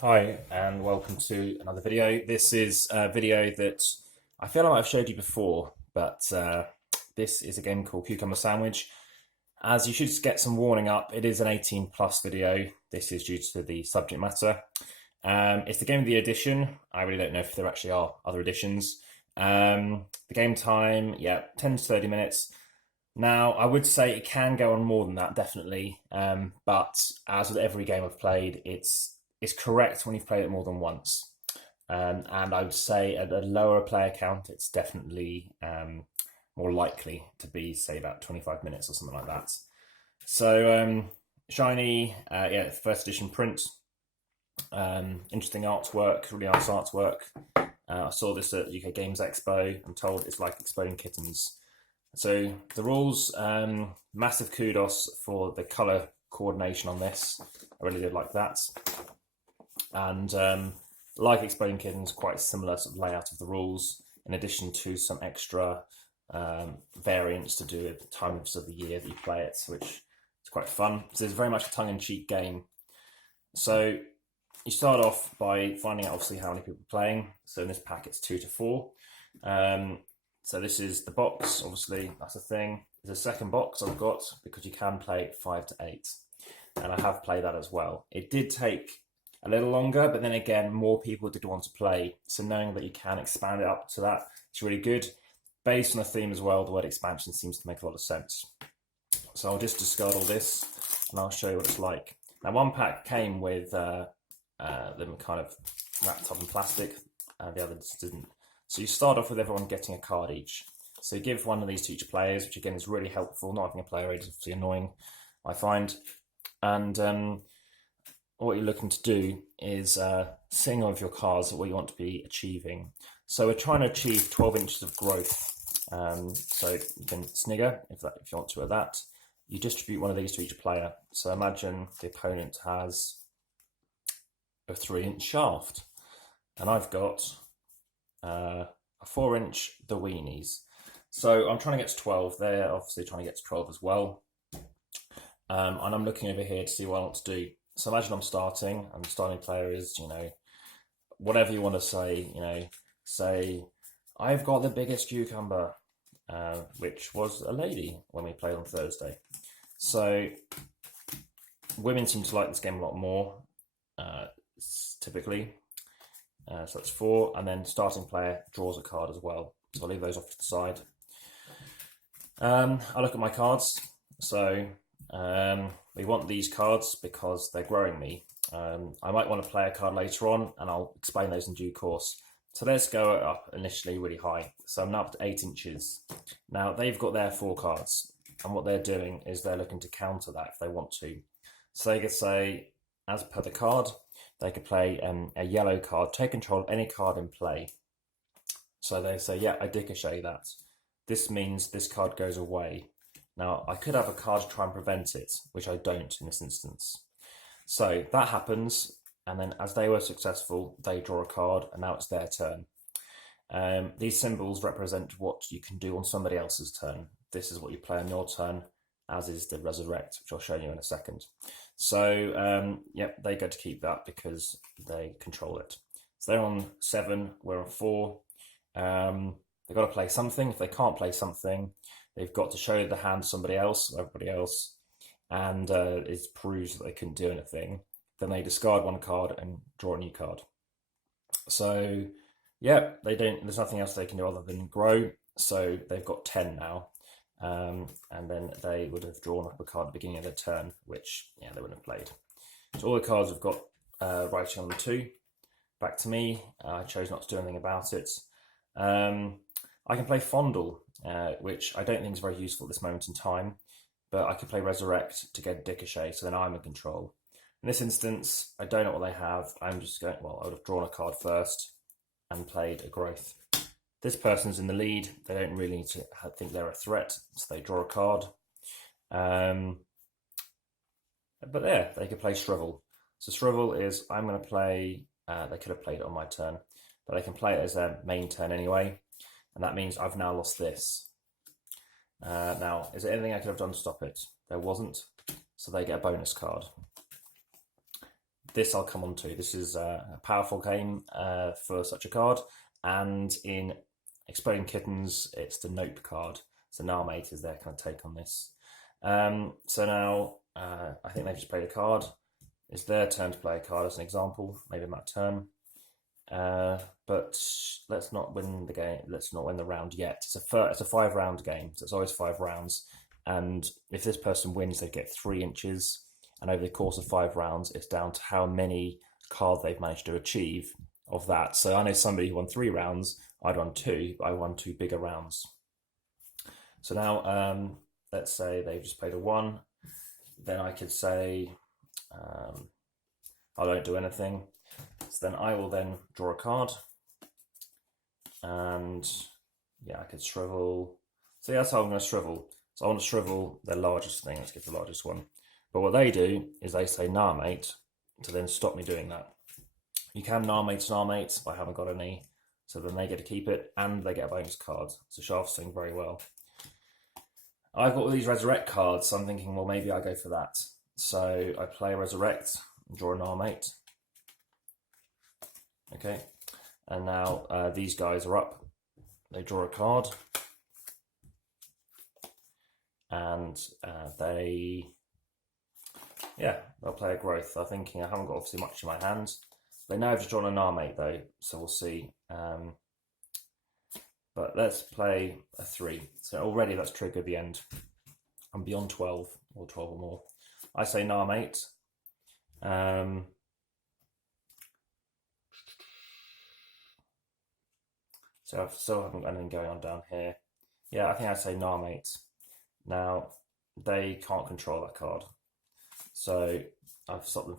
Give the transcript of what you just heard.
Hi, and welcome to another video. This is a video that I feel I might have showed you before, but this is a game called Cucumber Sandwich. As you should get some warning up, it is an 18 plus video. This is due to the subject matter. It's the Game of the Edition. I really don't know if there actually are other editions. The game time, 10 to 30 minutes. Now, I would say it can go on more than that, definitely. But as with every game I've played, it's correct when you've played it more than once. And I would say at a lower player count, it's definitely more likely to be, say, about 25 minutes or something like that. So, shiny, first edition print. Interesting artwork, really nice artwork. I saw this at UK Games Expo. I'm told it's like Exploding Kittens. So the rules, massive kudos for the colour coordination on this. I really did like that. And like Exploding Kittens, quite similar sort of layout of the rules, in addition to some extra variants to do with the times of the year that you play it, which is quite fun. So it's very much a tongue-in-cheek game. So you start off by finding out obviously how many people are playing. So in this pack it's 2 to 4. So this is the box, obviously that's a thing. There's a second box I've got because you can play 5 to 8. And I have played that as well. It did take a little longer, but then again, more people did want to play. So knowing that you can expand it up to that, it's really good. Based on the theme as well, the word expansion seems to make a lot of sense. So I'll just discard all this and I'll show you what it's like. Now one pack came with them kind of wrapped up in plastic, the others didn't. So you start off with everyone getting a card each. So you give one of these to each players, which again is really helpful. Not having a player aid is obviously annoying, I find. And what you're looking to do is sing of your cards what you want to be achieving. So we're trying to achieve 12 inches of growth. So you can snigger if you want to at that. You distribute one of these to each player. So imagine the opponent has a 3-inch shaft, and I've got a 4-inch the weenies. So I'm trying to get to 12. They're obviously trying to get to 12 as well. And I'm looking over here to see what I want to do. So imagine I'm starting, and the starting player is, whatever you want to say, say, I've got the biggest cucumber, which was a lady when we played on Thursday. So women seem to like this game a lot more, typically. So that's 4, and then starting player draws a card as well. So I'll leave those off to the side. I look at my cards. So we want these cards because they're growing me. I might want to play a card later on, and I'll explain those in due course. So let's go up initially really high. So I'm now up to 8 inches. Now they've got their 4 cards, and what they're doing is they're looking to counter that if they want to. So they could say, as per the card, they could play a yellow card, take control of any card in play. So they say, yeah, I ricochet that. This means this card goes away. Now, I could have a card to try and prevent it, which I don't in this instance. So that happens, and then as they were successful, they draw a card, and now it's their turn. These symbols represent what you can do on somebody else's turn. This is what you play on your turn, as is the resurrect, which I'll show you in a second. So, they get to keep that because they control it. So they're on 7, we're on 4. They've got to play something. If they can't play something, they've got to show the hand to somebody else, or everybody else, and it proves that they couldn't do anything. Then they discard one card and draw a new card. So, there's nothing else they can do other than grow. So they've got 10 now. And then they would have drawn up a card at the beginning of their turn, which, they wouldn't have played. So all the cards have got writing on them too. Back to me. I chose not to do anything about it. I can play Fondle, which I don't think is very useful at this moment in time, but I could play Resurrect to get a Ricochet, so then I'm in control. In this instance, I don't know what they have. I'm just going, I would have drawn a card first and played a Growth. This person's in the lead. They don't really need to think they're a threat, so they draw a card. But there, they could play Shrivel. So Shrivel is, I'm going to play, they could have played it on my turn, but they can play it as their main turn anyway. And that means I've now lost this. Now, is there anything I could have done to stop it? There wasn't, so they get a bonus card. this I'll come on to. This is a powerful game for such a card, and in Exploding Kittens, it's the Nope card. So Narmate is their kind of take on this. So now I think they've just played a card. It's their turn to play a card as an example. Maybe I'm out of turn. But let's not win the game. Let's not win the round yet. It's a 5-round game, so it's always 5 rounds. And if this person wins, they get 3 inches. And over the course of 5 rounds, it's down to how many cards they've managed to achieve of that. So I know somebody who won 3 rounds. I'd won 2, but I won 2 bigger rounds. So now, let's say they've just played a 1. Then I could say, I don't do anything. So then I will then draw a card. And yeah, I could shrivel. So that's how I'm going to shrivel. So I want to shrivel their largest thing. Let's get the largest one. But what they do is they say Narmate to then stop me doing that. You can Narmate, but I haven't got any. So then they get to keep it and they get a bonus card. So Shaft's doing very well. I've got all these Resurrect cards, so I'm thinking, well, maybe I go for that. So I play Resurrect and draw a Narmate. Okay. And now these guys are up. They draw a card. And they'll play a Growth. I'm thinking I haven't got obviously much in my hand. They now have just drawn a Narmate though, so we'll see. But let's play a 3. So already that's triggered the end. I'm beyond 12 or 12 or more. I say Narmate. So I still haven't got anything going on down here. Yeah, I think I say Narmate. Now, they can't control that card. So I've stopped them